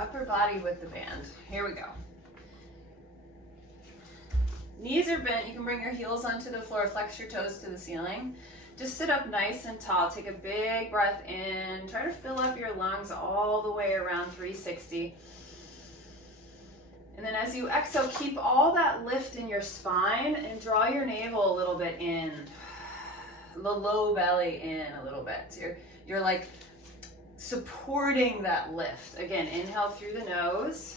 upper body with the band. Here we go. Knees are bent. You can bring your heels onto the floor, flex your toes to the ceiling. Just sit up nice and tall. Take a big breath in. Try to fill up your lungs all the way around 360. And then as you exhale, keep all that lift in your spine and draw your navel a little bit in. The low belly in a little bit. So you're like supporting that lift. Again, inhale through the nose.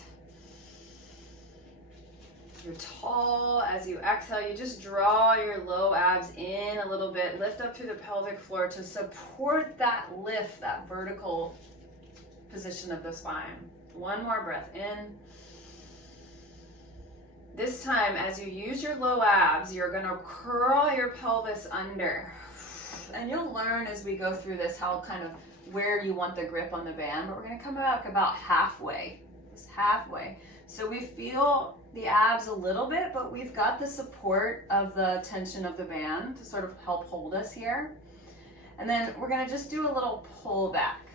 You're tall. As you exhale, you just draw your low abs in a little bit. Lift up through the pelvic floor to support that lift, that vertical position of the spine. One more breath in. This time, as you use your low abs, you're going to curl your pelvis under. And you'll learn as we go through this how kind of where you want the grip on the band. But we're going to come back about halfway. Just halfway. So we feel the abs a little bit, but we've got the support of the tension of the band to sort of help hold us here. And then we're going to just do a little pull back.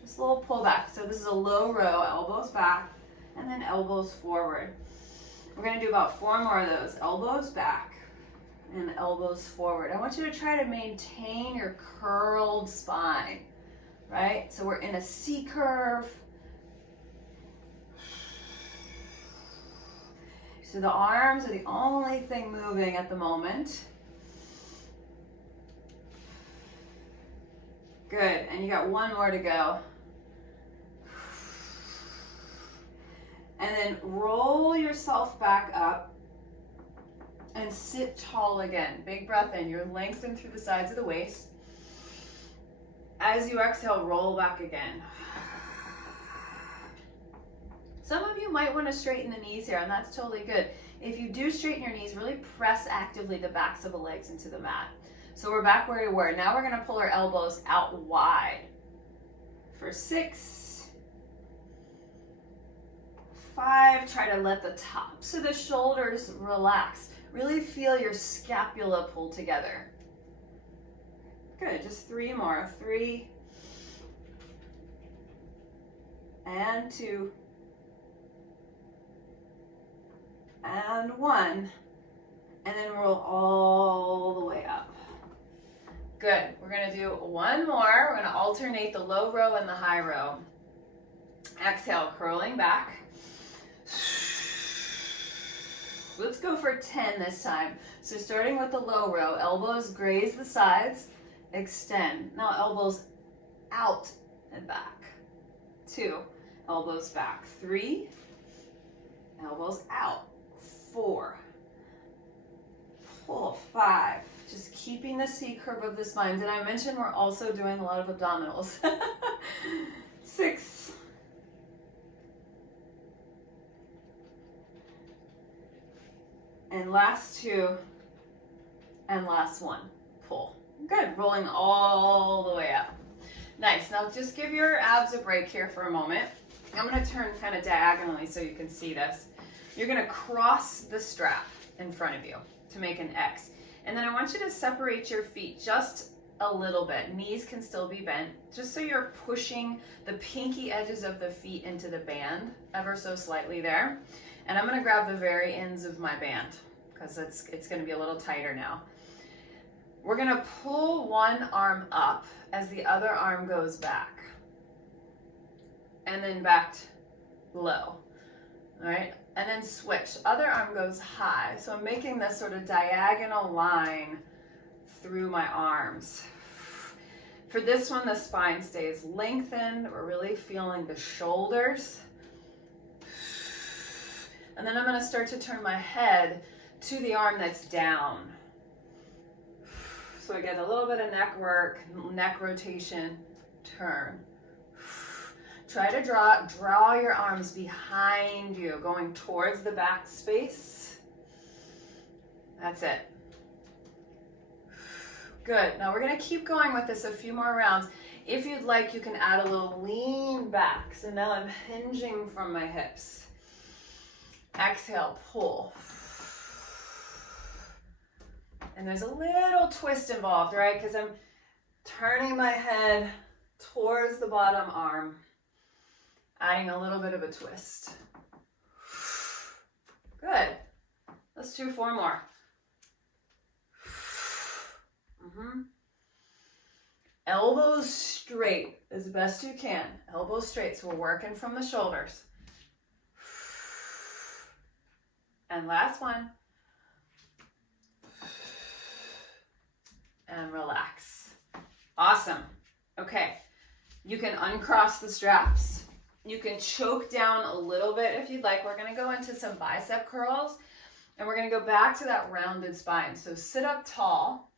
Just a little pull back. So this is a low row, elbows back, and then elbows forward. We're going to do about 4 more of those. Elbows back and elbows forward. I want you to try to maintain your curled spine, right? So we're in a C curve. So the arms are the only thing moving at the moment. Good, and you got 1 more to go. And then roll yourself back up and sit tall again. Big breath in. You're lengthened through the sides of the waist. As you exhale, roll back again. Some of you might want to straighten the knees here, and that's totally good. If you do straighten your knees, really press actively the backs of the legs into the mat. So we're back where we were. Now we're going to pull our elbows out wide. For 6, 5, try to let the tops of the shoulders relax. Really feel your scapula pull together. Good, just 3 more. 3, and 2, and 1, and then roll all the way up. Good, we're gonna do 1 more. We're gonna alternate the low row and the high row. Exhale, curling back. Let's go for 10 this time. So starting with the low row, elbows graze the sides, extend. Now elbows out and back. 2, elbows back. 3, elbows out. 4, pull. 5, just keeping the C curve of the spine. Did I mention we're also doing a lot of abdominals? 6, and last 2, and last 1, pull. Good, rolling all the way up. Nice, now just give your abs a break here for a moment. I'm gonna turn kind of diagonally so you can see this. You're gonna cross the strap in front of you to make an X. And then I want you to separate your feet just a little bit. Knees can still be bent, just so you're pushing the pinky edges of the feet into the band ever so slightly there. And I'm gonna grab the very ends of my band because it's gonna be a little tighter now. We're gonna pull one arm up as the other arm goes back. And then back low, all right? And then switch, other arm goes high. So I'm making this sort of diagonal line through my arms. For this one, the spine stays lengthened. We're really feeling the shoulders. And then I'm gonna start to turn my head to the arm that's down. So I get a little bit of neck work, neck rotation, turn. Try to draw your arms behind you, going towards the back space. That's it. Good. Now we're going to keep going with this a few more rounds. If you'd like, you can add a little lean back. So now I'm hinging from my hips. Exhale, pull. And there's a little twist involved, right? Because I'm turning my head towards the bottom arm. adding a little bit of a twist. Good. Let's do 4 more. Elbows straight as best you can. Elbows straight, so we're working from the shoulders. And last one. And relax. Awesome. Okay. You can uncross the straps. You can choke down a little bit if you'd like. We're going to go into some bicep curls, and we're going to go back to that rounded spine. So sit up tall.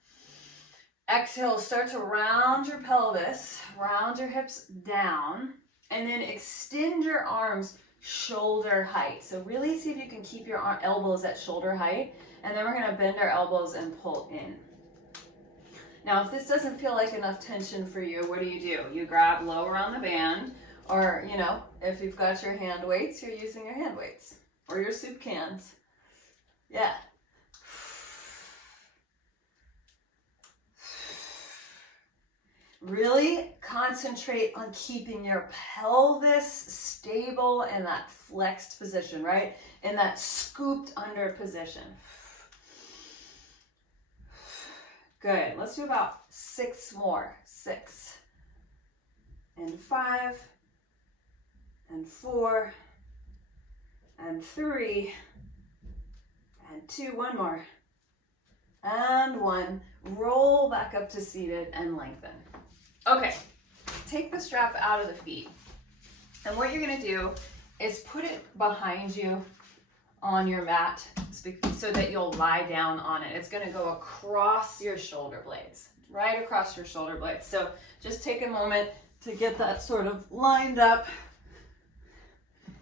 Exhale, start to round your pelvis, round your hips down, and then extend your arms shoulder height. So really see if you can keep your elbows at shoulder height, and then we're going to bend our elbows and pull in. Now, if this doesn't feel like enough tension for you, what do? You grab lower on the band, or, you know, if you've got your hand weights, you're using your hand weights or your soup cans. Yeah. Really concentrate on keeping your pelvis stable in that flexed position, right? In that scooped under position. Good. Let's do about 6 more. 6 and 5 and 4 and 3 and 2. One more. And 1. Roll back up to seated and lengthen. Okay, take the strap out of the feet. And what you're going to do is put it behind you on your mat so that you'll lie down on it. It's going to go across your shoulder blades, right across your shoulder blades. So just take a moment to get that sort of lined up.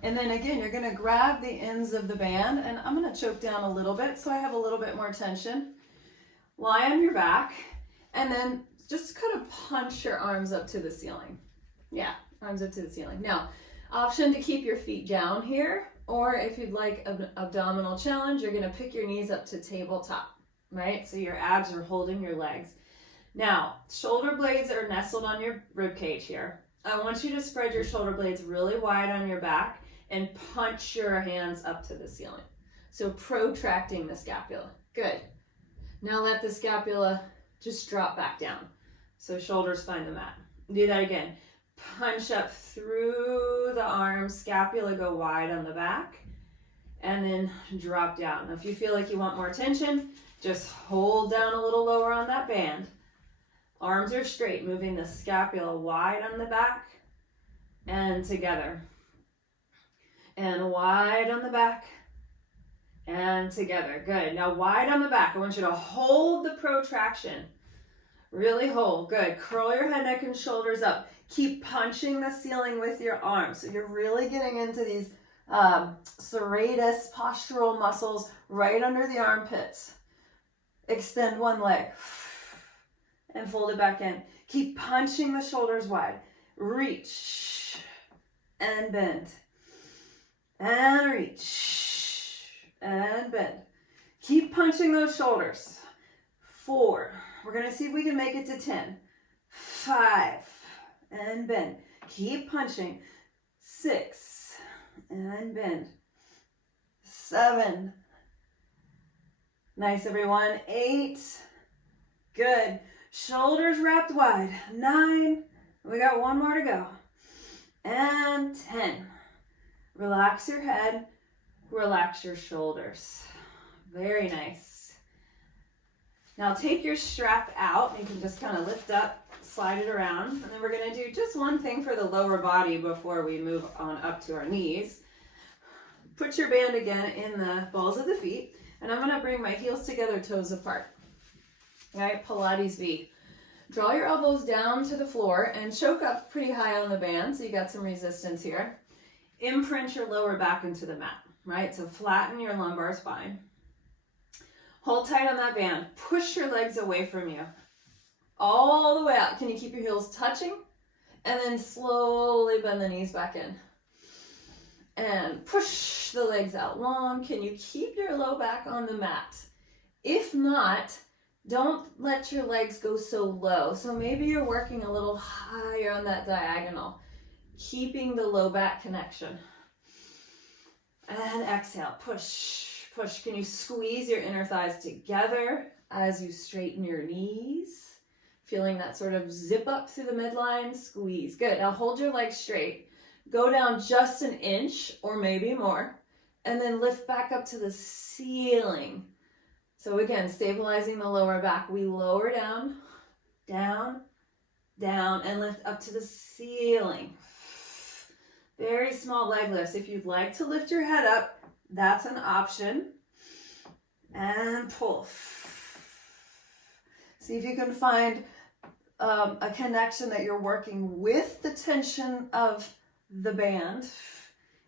And then again, you're going to grab the ends of the band, and I'm going to choke down a little bit so I have a little bit more tension. Lie on your back, and then just kind of punch your arms up to the ceiling. Yeah, arms up to the ceiling. Now, option to keep your feet down here, or if you'd like an abdominal challenge, you're gonna pick your knees up to tabletop, right? So your abs are holding your legs. Now, shoulder blades are nestled on your rib cage here. I want you to spread your shoulder blades really wide on your back and punch your hands up to the ceiling. So protracting the scapula. Good. Now let the scapula just drop back down. So shoulders find the mat. Do that again. Punch up through the arms, scapula go wide on the back, and then drop down. Now, if you feel like you want more tension, just hold down a little lower on that band. Arms are straight, moving the scapula wide on the back and together. And wide on the back and together. Good. Now wide on the back. I want you to hold the protraction. Really hold. Good. Curl your head, neck, and shoulders up. Keep punching the ceiling with your arms. So you're really getting into these serratus postural muscles right under the armpits. Extend one leg and fold it back in. Keep punching the shoulders wide. Reach and bend. And reach and bend. Keep punching those shoulders. 4. We're going to see if we can make it to 10. 5 and bend. Keep punching. 6 and bend. 7. Nice, everyone. 8. Good. Shoulders wrapped wide. 9. We got 1 more to go. And 10. Relax your head. Relax your shoulders. Very nice. Now take your strap out. You can just kind of lift up, slide it around. And then we're going to do just one thing for the lower body before we move on up to our knees. Put your band again in the balls of the feet. And I'm going to bring my heels together, toes apart. All right, Pilates V. Draw your elbows down to the floor and choke up pretty high on the band so you got some resistance here. Imprint your lower back into the mat, right? So flatten your lumbar spine. Hold tight on that band. Push your legs away from you. All the way out. Can you keep your heels touching? And then slowly bend the knees back in. And push the legs out long. Can you keep your low back on the mat? If not, don't let your legs go so low. So maybe you're working a little higher on that diagonal. keeping the low back connection. And exhale, push, push. Can you squeeze your inner thighs together as you straighten your knees? Feeling that sort of zip up through the midline, squeeze. Good, now hold your legs straight. Go down just an inch or maybe more, and then lift back up to the ceiling. So again, stabilizing the lower back. We lower down, down, down, and lift up to the ceiling. Very small leg lifts. If you'd like to lift your head up, that's an option. And pull. See if you can find a connection that you're working with the tension of the band.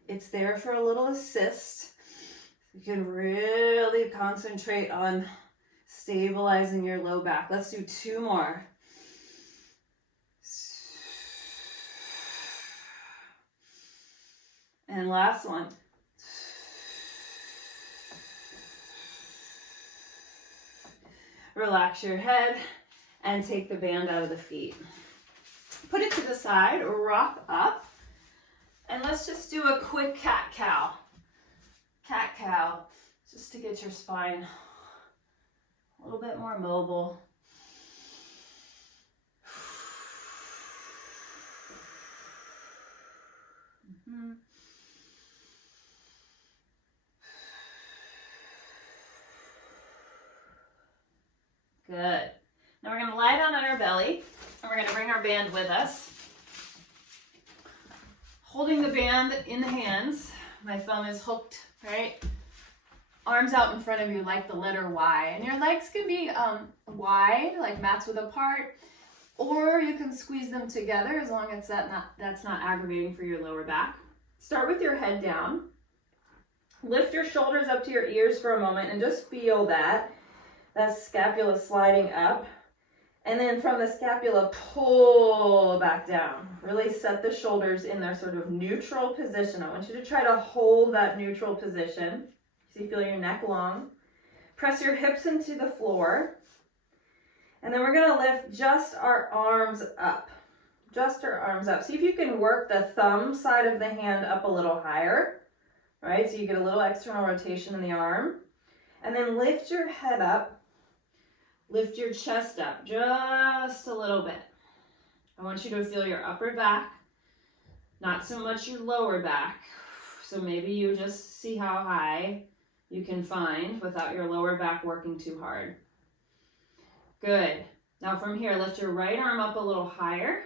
It's there for a little assist. You can really concentrate on stabilizing your low back. Let's do 2 more. And last one. Relax your head and take the band out of the feet. Put it to the side, rock up, and let's just do a quick cat-cow. Cat-cow, just to get your spine a little bit more mobile. Good. Now we're going to lie down on our belly, and we're going to bring our band with us. Holding the band in the hands, my thumb is hooked, right? Arms out in front of you like the letter Y. And your legs can be wide, like mats width apart, or you can squeeze them together as long as that's not aggravating for your lower back. Start with your head down. Lift your shoulders up to your ears for a moment and just feel that scapula sliding up. And then from the scapula, pull back down. Really set the shoulders in their sort of neutral position. I want you to try to hold that neutral position. So you feel your neck long. Press your hips into the floor. And then we're going to lift just our arms up. Just our arms up. See if you can work the thumb side of the hand up a little higher. Right? So you get a little external rotation in the arm. And then lift your head up. Lift your chest up just a little bit. I want you to feel your upper back, not so much your lower back. So maybe you just see how high you can find without your lower back working too hard. Good. Now from here, lift your right arm up a little higher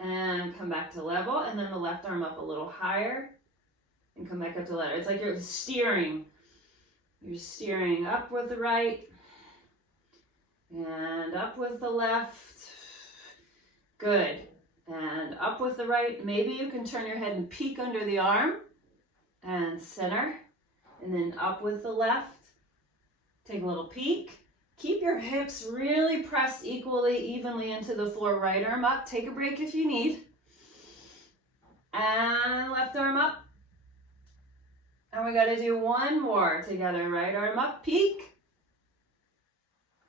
and come back to level, and then the left arm up a little higher and come back up to level. It's like you're steering. You're steering up with the right and up with the left. Good. And up with the right. Maybe you can turn your head and peek under the arm and center. And then up with the left. Take a little peek. Keep your hips really pressed evenly into the floor. Right arm up. Take a break if you need. And left arm up. And we got to do one more together. Right arm up, peek.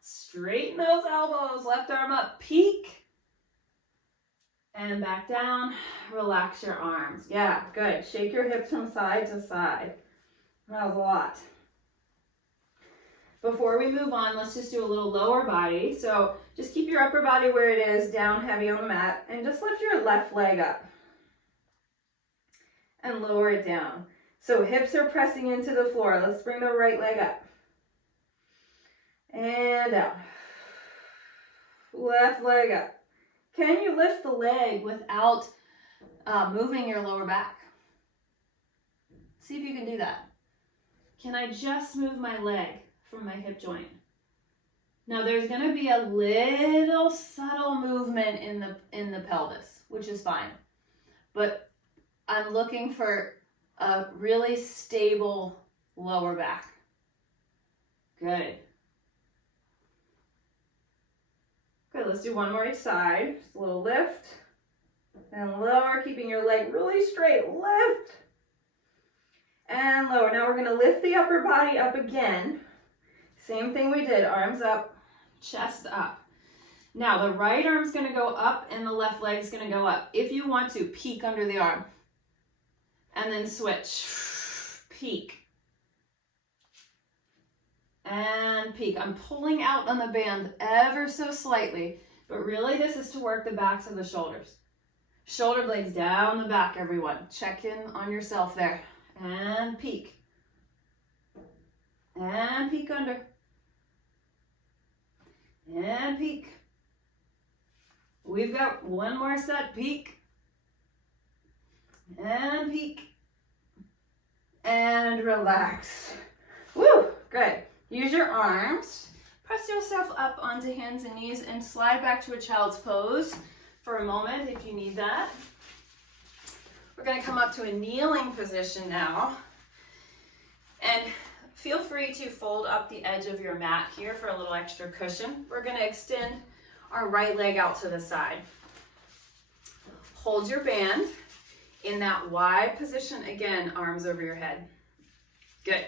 Straighten those elbows. Left arm up, peek. And back down. Relax your arms. Yeah, good. Shake your hips from side to side. That was a lot. Before we move on, let's just do a little lower body. So just keep your upper body where it is, down heavy on the mat, and just lift your left leg up. And lower it down. So hips are pressing into the floor. Let's bring the right leg up. And down. Left leg up. Can you lift the leg without moving your lower back? See if you can do that. Can I just move my leg from my hip joint? Now there's going to be a little subtle movement in the pelvis, which is fine. But I'm looking for a really stable lower back. Good. Good, let's do one more each side. Just a little lift and lower, keeping your leg really straight. Lift and lower. Now we're going to lift the upper body up again. Same thing we did, arms up, chest up. Now the right arm's gonna go up and the left leg's gonna go up. If you want to, peek under the arm. And then switch. Peek. And peek. I'm pulling out on the band ever so slightly, but really this is to work the backs of the shoulders. Shoulder blades down the back, everyone. Check in on yourself there. And peek. And peek under. And peek. We've got one more set. Peek. And peek. And relax. Woo, good. Use your arms. Press yourself up onto hands and knees and slide back to a child's pose for a moment if you need that. We're going to come up to a kneeling position now. And feel free to fold up the edge of your mat here for a little extra cushion. We're going to extend our right leg out to the side. Hold your band in that wide position. Again, arms over your head. Good.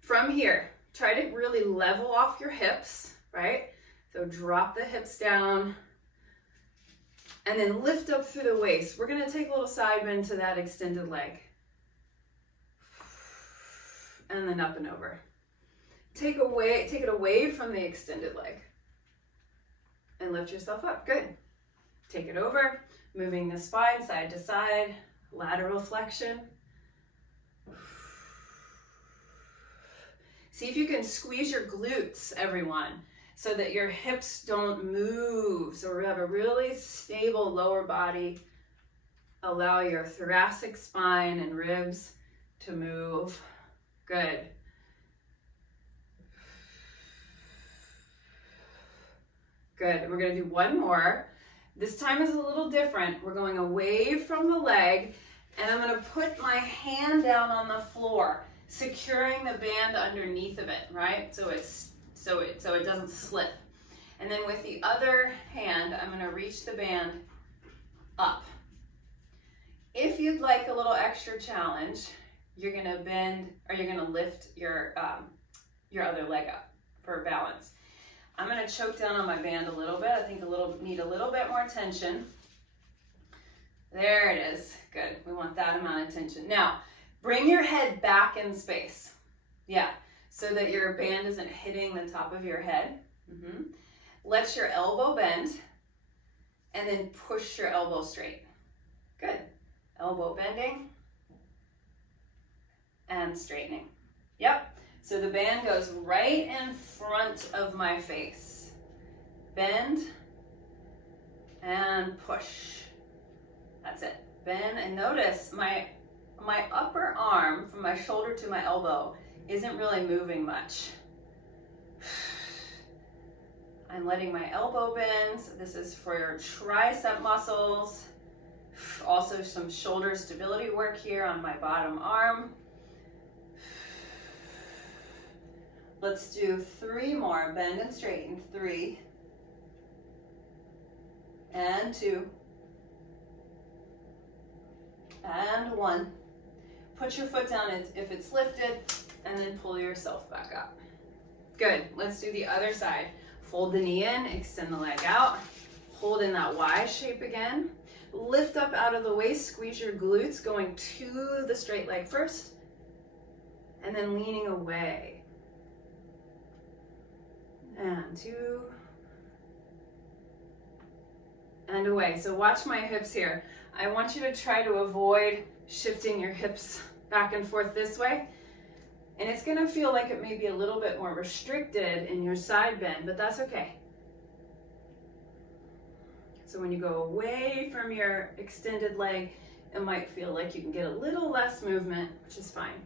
From here, try to really level off your hips, right? So drop the hips down and then lift up through the waist. We're going to take a little side bend to that extended leg. And then up and over. Take it away from the extended leg. And lift yourself up. Good. Take it over, moving the spine side to side, lateral flexion. See if you can squeeze your glutes, everyone, so that your hips don't move. So we have a really stable lower body. Allow your thoracic spine and ribs to move. Good. Good. And we're going to do one more. This time is a little different. We're going away from the leg, and I'm going to put my hand down on the floor, securing the band underneath of it, right? So it doesn't slip. And then with the other hand, I'm going to reach the band up. If you'd like a little extra challenge, you're going to bend, or you're going to lift your other leg up for balance. I'm going to choke down on my band a little bit. I think need a little bit more tension. There it is. Good. We want that amount of tension. Now, bring your head back in space. Yeah, so that your band isn't hitting the top of your head. Let your elbow bend, and then push your elbow straight. Good. Elbow bending and straightening. Yep. So the band goes right in front of my face. Bend and push. That's it. Bend, and notice my upper arm from my shoulder to my elbow isn't really moving much. I'm letting my elbow bend. So this is for your tricep muscles. Also some shoulder stability work here on my bottom arm. Let's do 3 more. Bend and straighten. 3 and 2 and 1. Put your foot down if it's lifted, and then pull yourself back up. Good. Let's do the other side. Fold the knee in, extend the leg out. Hold in that Y shape again. Lift up out of the waist, squeeze your glutes, going to the straight leg first, and then leaning away. And 2 and away. So watch my hips here. I want you to try to avoid shifting your hips back and forth this way. And it's going to feel like it may be a little bit more restricted in your side bend, but that's okay. So when you go away from your extended leg, it might feel like you can get a little less movement, which is fine.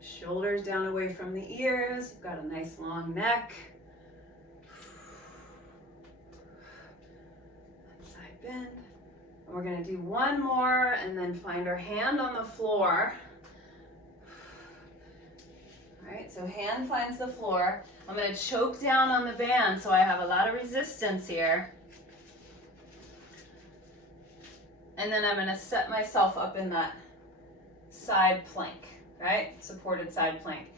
Shoulders down away from the ears. You've got a nice long neck. Side bend. And we're going to do one more and then find our hand on the floor. All right, so hand finds the floor. I'm going to choke down on the band so I have a lot of resistance here. And then I'm going to set myself up in that side plank. Right? Supported side plank.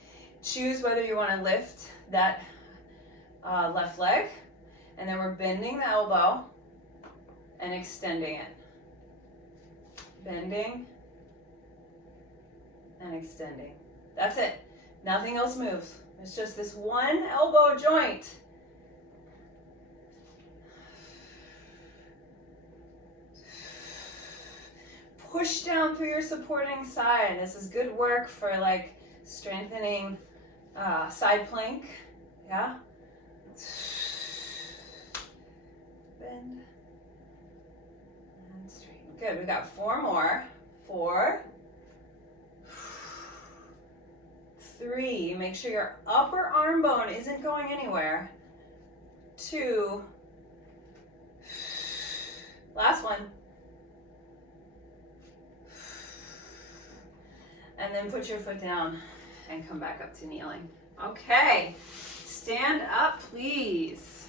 choose whether you want to lift that left leg, and then we're bending the elbow and extending it. Bending and extending. That's it. Nothing else moves. It's just this one elbow joint. Push down through your supporting side. This is good work for like strengthening side plank. Yeah. Bend and straighten. Good. We got 4 more. 4, 3. Make sure your upper arm bone isn't going anywhere. 2. Last one. And then put your foot down and come back up to kneeling. Okay, stand up, please.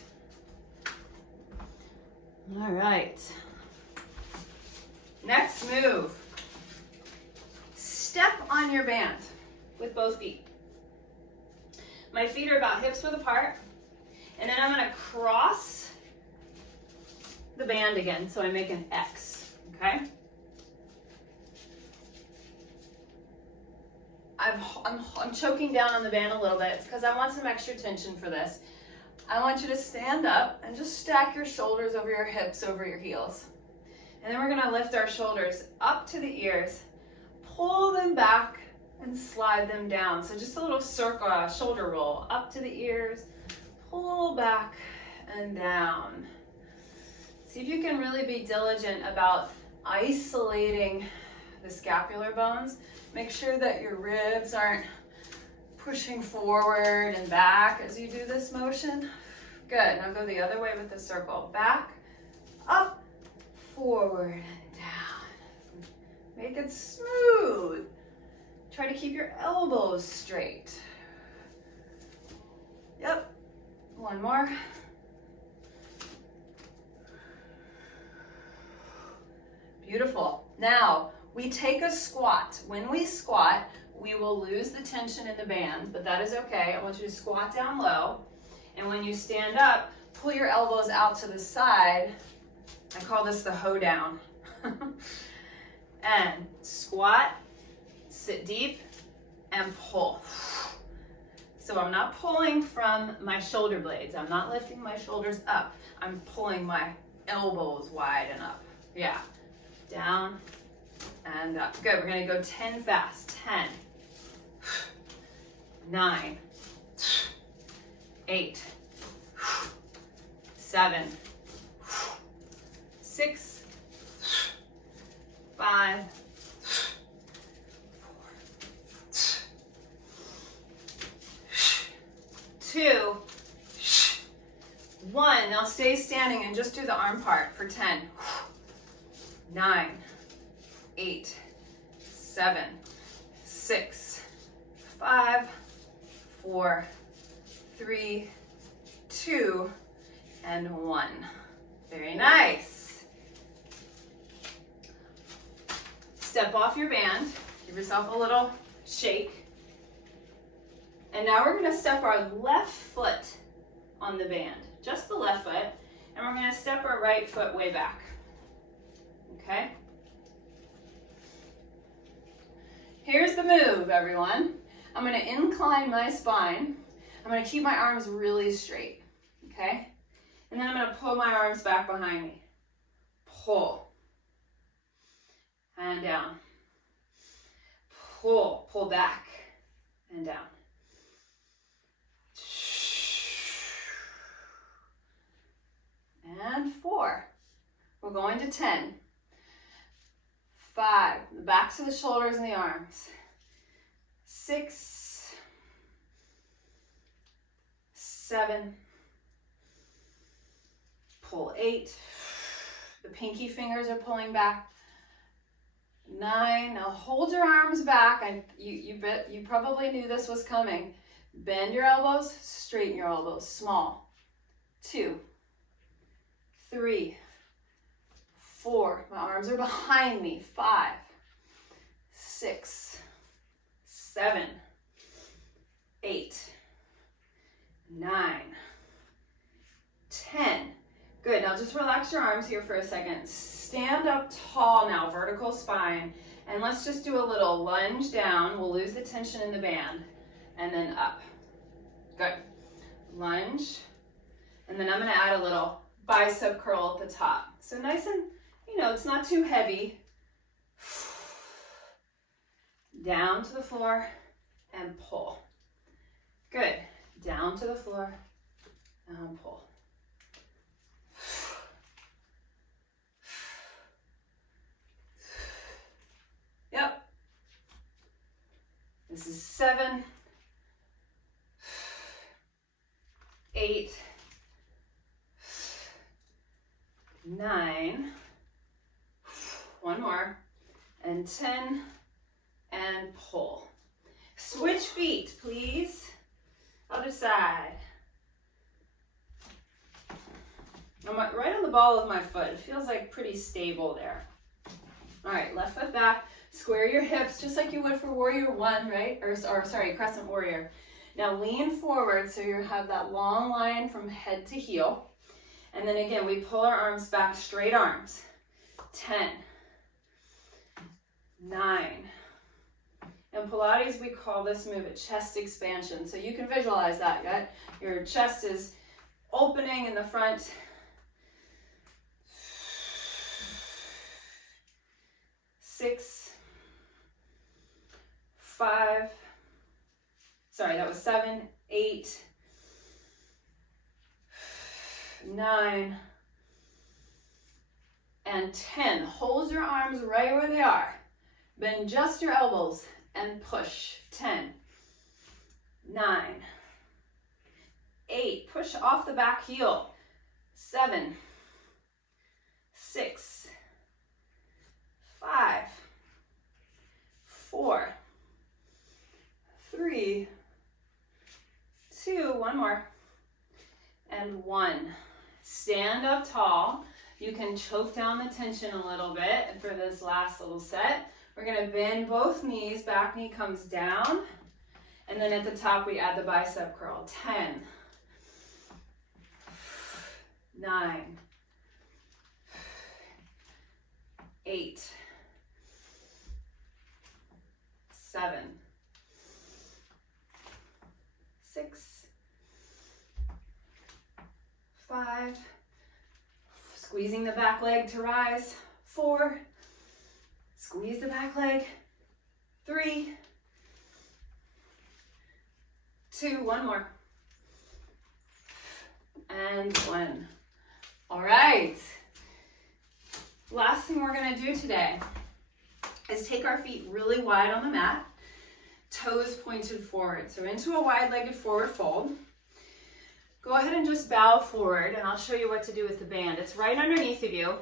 All right. Next move. Step on your band with both feet. My feet are about hips width apart, and then I'm gonna cross the band again, so I make an X, okay? I'm choking down on the band a little bit. It's because I want some extra tension for this. I want you to stand up and just stack your shoulders over your hips, over your heels. And then we're gonna lift our shoulders up to the ears, pull them back and slide them down. So just a little circle, shoulder roll, up to the ears, pull back and down. See if you can really be diligent about isolating the scapular bones. Make sure that your ribs aren't pushing forward and back as you do this motion. Good, now go the other way with the circle. Back, up, forward, and down. Make it smooth. Try to keep your elbows straight. Yep, one more. Beautiful. Now, we take a squat. When we squat, we will lose the tension in the band, but that is okay. I want you to squat down low. And when you stand up, pull your elbows out to the side. I call this the hoedown. And squat, sit deep, and pull. So I'm not pulling from my shoulder blades. I'm not lifting my shoulders up. I'm pulling my elbows wide and up. Yeah. Down and up. Good. We're going to go 10 fast. 10, 9, 8, 7, 6, 5, 2, 1. Now stay standing and just do the arm part for 10, 9, 8, 7, 6, 5, 4, 3, 2, and 1. Very nice. Step off your band. Give yourself a little shake. And now we're going to step our left foot on the band. Just the left foot. And we're going to step our right foot way back. Okay? Here's the move, everyone. I'm going to incline my spine. I'm going to keep my arms really straight. Okay? And then I'm going to pull my arms back behind me. Pull. And down. Pull. Pull back. And down. And 4. We're going to 10. 5. The backs of the shoulders and the arms. 6. 7. Pull 8. The pinky fingers are pulling back. 9. Now hold your arms back. You probably knew this was coming. Bend your elbows, straighten your elbows. Small. 2. 3. 4. My arms are behind me. 5. 6. 7. 8, 9, 10. Good, now just relax your arms here for a second. Stand up tall now, vertical spine. And let's just do a little lunge down. We'll lose the tension in the band. And then up. Good. Lunge. And then I'm gonna add a little bicep curl at the top. So nice and, it's not too heavy. Down to the floor and pull. Good. Down to the floor and pull. Yep. This is 7, 8, 9, one more, and 10, and pull. Switch feet, please. Other side. I'm right on the ball of my foot. It feels like pretty stable there. All right, left foot back. Square your hips just like you would for warrior one, right? Or sorry, crescent warrior. Now lean forward so you have that long line from head to heel. And then again, we pull our arms back, straight arms. 10, 9. In Pilates, we call this move a chest expansion. So you can visualize that, right? Your chest is opening in the front. 6, 5, sorry, that was 7, 8, 9, and 10. Hold your arms right where they are. Bend just your elbows and push. 10, 9, 8. Push off the back heel. 7, 6, 5, 4, 3, 2, one more, and 1. Stand up tall. You can choke down the tension a little bit for this last little set. We're gonna bend both knees, back knee comes down, and then at the top we add the bicep curl. 10, 9, 8, 7, 6, 5, squeezing the back leg to rise. 4, squeeze the back leg. 3, 2, one more, and 1. All right. Last thing we're gonna do today is take our feet really wide on the mat, toes pointed forward. So into a wide-legged forward fold. Go ahead and just bow forward, and I'll show you what to do with the band. It's right underneath of you.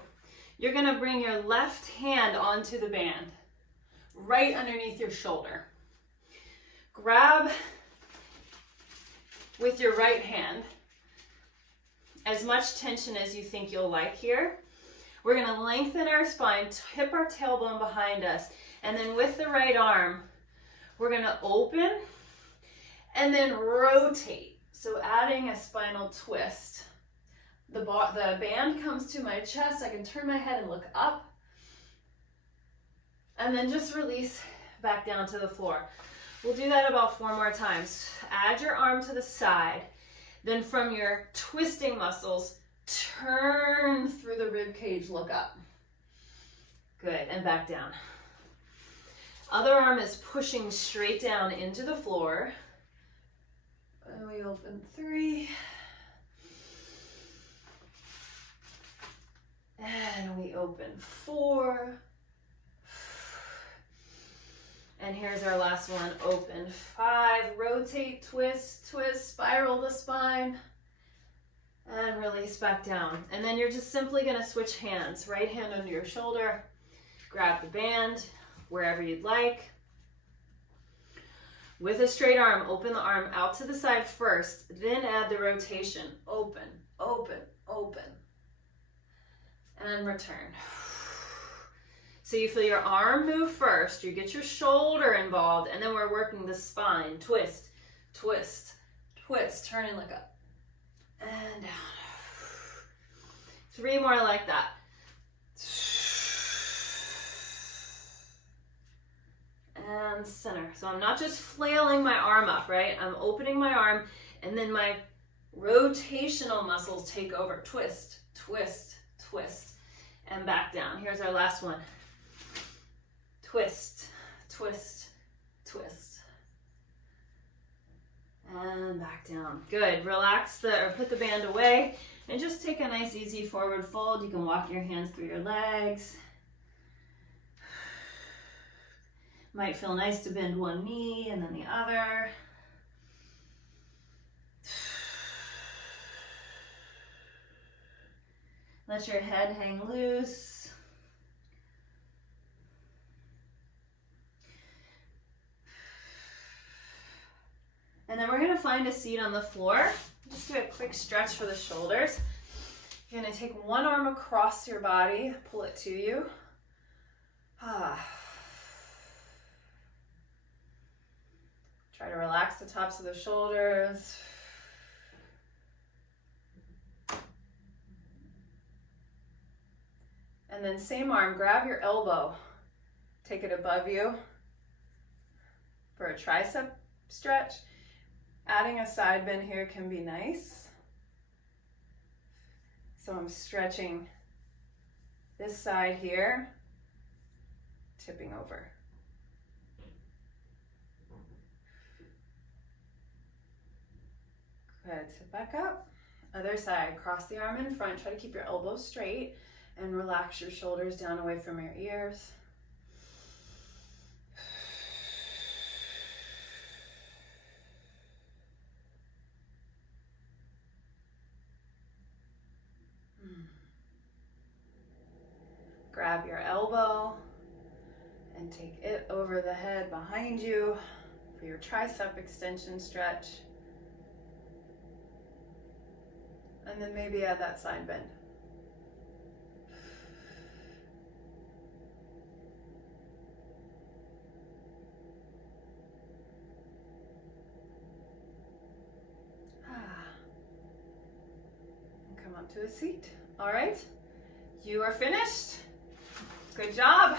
You're gonna bring your left hand onto the band, right underneath your shoulder. Grab with your right hand as much tension as you think you'll like here. We're gonna lengthen our spine, tip our tailbone behind us, and then with the right arm, we're gonna open and then rotate. So adding a spinal twist. The band comes to my chest, I can turn my head and look up, and then just release back down to the floor. We'll do that about 4 more times. Add your arm to the side, then from your twisting muscles, turn through the rib cage, look up. Good, and back down. Other arm is pushing straight down into the floor. And we open 3. And we open 4. And here's our last one, open 5. Rotate, twist, twist, spiral the spine. And release back down. And then you're just simply gonna switch hands. Right hand under your shoulder, grab the band wherever you'd like. With a straight arm, open the arm out to the side first, then add the rotation. Open, open, open. And return. So you feel your arm move first, you get your shoulder involved, and then we're working the spine. Twist, twist, twist, turning, look up, and down. 3 more like that. And center. So I'm not just flailing my arm up, right? I'm opening my arm, and then my rotational muscles take over. Twist, twist, twist, and back down. Here's our last one. Twist, twist, twist. And back down. Good. Relax or put the band away and just take a nice easy forward fold. You can walk your hands through your legs. Might feel nice to bend one knee and then the other. Let your head hang loose. And then we're going to find a seat on the floor. Just do a quick stretch for the shoulders. You're going to take one arm across your body, pull it to you. Try to relax the tops of the shoulders. And then same arm, grab your elbow. Take it above you for a tricep stretch. Adding a side bend here can be nice. So I'm stretching this side here, tipping over. Good, sit back up. Other side, cross the arm in front, try to keep your elbows straight and relax your shoulders down away from your ears. Grab your elbow and take it over the head behind you for your tricep extension stretch. And then maybe add that side bend. Come up to a seat. All right, you are finished. Good job.